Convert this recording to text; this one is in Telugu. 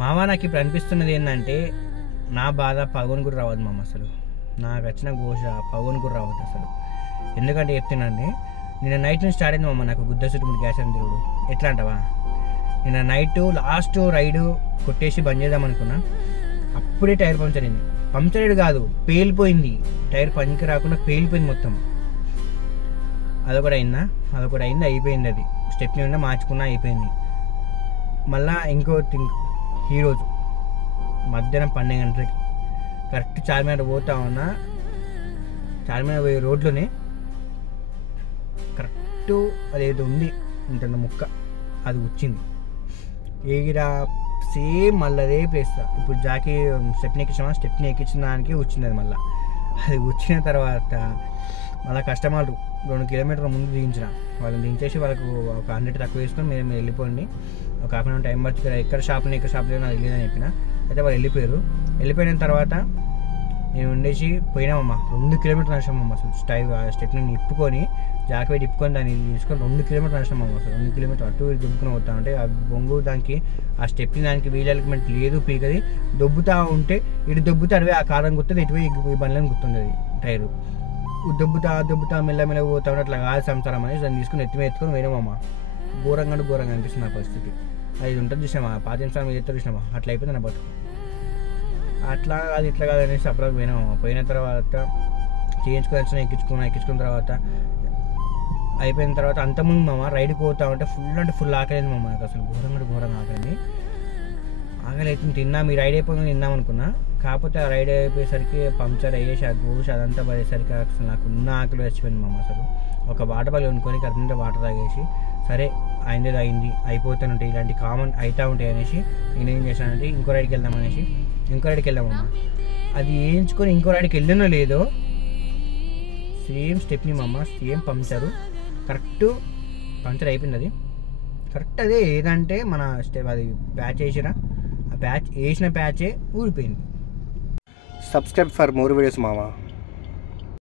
మామ నాకు ఇప్పుడు అనిపిస్తున్నది ఏంటంటే నా బాధ పవన్ కూడా రావద్దు మామ. అసలు నాకు వచ్చిన ఘోష పవన్ కూడా రావద్దు అసలు. ఎందుకంటే చెప్తున్నాండి, నిన్న నైట్ నుంచి స్టార్ట్ అయింది మామ నాకు గుద్ద చుట్టుముడి గ్యాస్ అని తిరుగుడు. ఎట్లా అంటావా, నిన్న నైట్ లాస్ట్ రైడు కొట్టేసి బంద్ చేద్దాం అనుకున్నా, అప్పుడే టైర్ పంక్చర్ అయింది. పంక్చర్ కాదు, పేలిపోయింది. టైర్ పనికి రాకుండా పేలిపోయింది మొత్తం. అదొకటి అయింది, అయిపోయింది. అది స్టెప్ని ఉండే మార్చుకున్నా, అయిపోయింది. మళ్ళా ఇంకోటి ఈరోజు మధ్యాహ్నం 12 గంటలకి కరెక్ట్ చార్మినార్ పోతా ఉన్నా. చార్మినార్ పోయే రోడ్లోనే కరెక్ట్ అదేదో ఉంటుంది ముక్క, అది వచ్చింది. ఏగిరా సేమ్ మళ్ళీ అదే ప్లేస్. ఇప్పుడు జాకీ స్టెప్ని ఎక్కించిన దానికి వచ్చింది. అది మళ్ళీ అది వచ్చిన తర్వాత మళ్ళీ కస్టమర్లు 2 కిలోమీటర్ల ముందు దించిన వాళ్ళని దించేసి వాళ్ళకు ఒక 100 తక్కువ వేసుకొని మీరు వెళ్ళిపోండి, ఒక హాఫ్ అన్ అవర్ టైం పడుతుంది, ఎక్కడ షాప్లో నాకు తెలియదని చెప్పిన. అయితే వాళ్ళు వెళ్ళిపోయిన తర్వాత నేను ఉండేసి పోయినామమ్మా. 2 కిలోమీటర్లు నడిచామమ్మ. అసలు స్టెప్ని ఇప్పుకొని జాకెట్ ఇప్పుకొని దాన్ని తీసుకొని 2 కిలోమీటర్లు నడిచామమ్మ. అసలు 2 కిలోమీటర్లు అటు ఇటు దుబ్బుకుని పోతా ఉంటే ఆ బొంగు దానికి ఆ స్టెప్ని దానికి వీల్ ఎలిమెంట్ లేదు, పీకది దొబ్బుతూ ఉంటే ఇటు దొబ్బుతా అడివే ఆ కారం గుర్తుంది, ఇటువే ఈ బండ్లను గుర్తుండేది టైరు. దొబ్బుతా మెల్లమెల్ల పోతా ఉంటే అట్లా కాదు సంసారం అని దాన్ని తీసుకుని ఎత్తుకొని పోయినామమ్మ. ఘోరంగా అనిపిస్తుంది నా పరిస్థితి. అది ఉంటుంది చూసినామా, 5 నిమిషాల మీద ఎత్తులు చూసినామా, అట్లా అయిపోయింది నా బతుకు. అట్లా కాదు ఇట్లా కాదు అనేసి అప్పటికి పోయిన తర్వాత ఎక్కించుకున్న తర్వాత అయిపోయిన తర్వాత అంతకుముందు మామ రైడ్కి పోతా ఉంటే ఫుల్ ఆకలింది మామ. నాకు అసలు ఘోరంగా ఆకలింది. ఆకలి అవుతుంది, తిన్నా. మీ రైడ్ అయిపోయింది తిందాం అనుకున్నా, కాకపోతే ఆ రైడ్ అయిపోయేసరికి పంక్చర్ అయ్యేసి ఆ గోష్ అదంతా పడేసరికి అసలు నాకు ఉన్న ఆకలి వచ్చిపోయింది మామ. అసలు ఒక వాటర్ బాటిల్ కొనుక్కొని కరెంట్ వాటర్ తాగేసి సరే అయింది అయిపోతానంటే ఇలాంటి కామన్ అవుతూ ఉంటాయి అనేసి నేను ఏం చేశానంటే ఇంకో రైడ్కి వెళ్దామమ్మా. అది వేయించుకొని ఇంకో రైడ్కి వెళ్ళినో లేదో సేమ్ స్టెప్ని మమ్మ, సేమ్ పంక్చరు కరెక్ట్ పంక్చర్ అయిపోయింది. అది కరెక్ట్ అదే ఏదంటే మన అది ప్యాచ్ వేసిరా, ఆ ప్యాచ్ వేసిన ప్యాచే ఊడిపోయింది. సబ్స్క్రైబ్ ఫర్ మోర్ వీడియోస్ మామ.